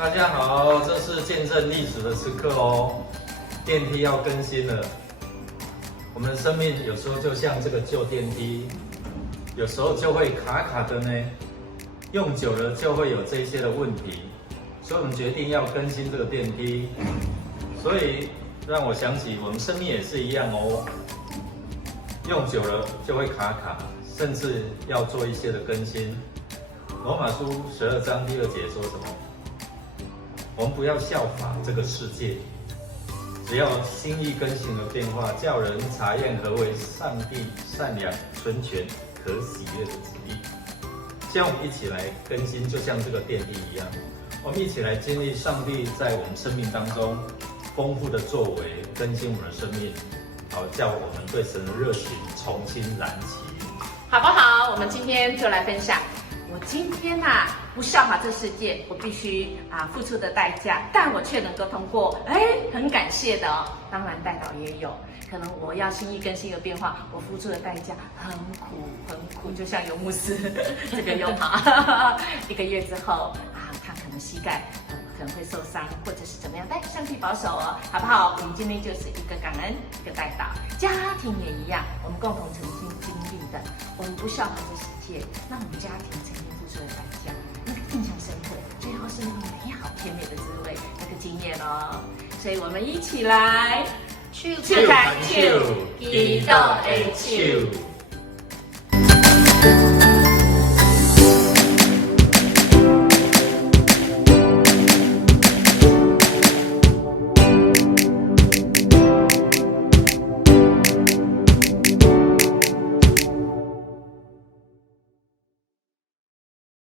大家好，这是见证历史的时刻哦，电梯要更新了。我们的生命有时候就像这个旧电梯，有时候就会卡卡的呢，用久了就会有这些的问题，所以我们决定要更新这个电梯。所以让我想起我们生命也是一样哦，用久了就会卡卡，甚至要做一些的更新。罗马书12章第2节说什么？我们不要效法这个世界，只要心意更新的变化，叫人查验何为上帝善良、纯全、可喜悦的旨意。希望我们一起来更新，就像这个电梯一样，我们一起来经历上帝在我们生命当中丰富的作为，更新我们的生命，好叫我们对神的热情重新燃起，好不好？我们今天就来分享。我今天不效法这世界，我必须付出的代价，但我却能够通过，很感谢的哦。当然代祷也有，可能我要心意更新的变化，我付出的代价很苦，就像游牧师这个用1个月之后他可能膝盖可能会受伤，或者是怎么样，但上帝保守哦，好不好？我们今天就是一个感恩，一个代祷，家庭也一样，我们共同曾经经历的，我们不效法这世界，那我们家庭曾经付出的代价，那个印象深刻，最后是那个美好甜美的滋味，那个经验哦。所以我们一起来去看，祈祷，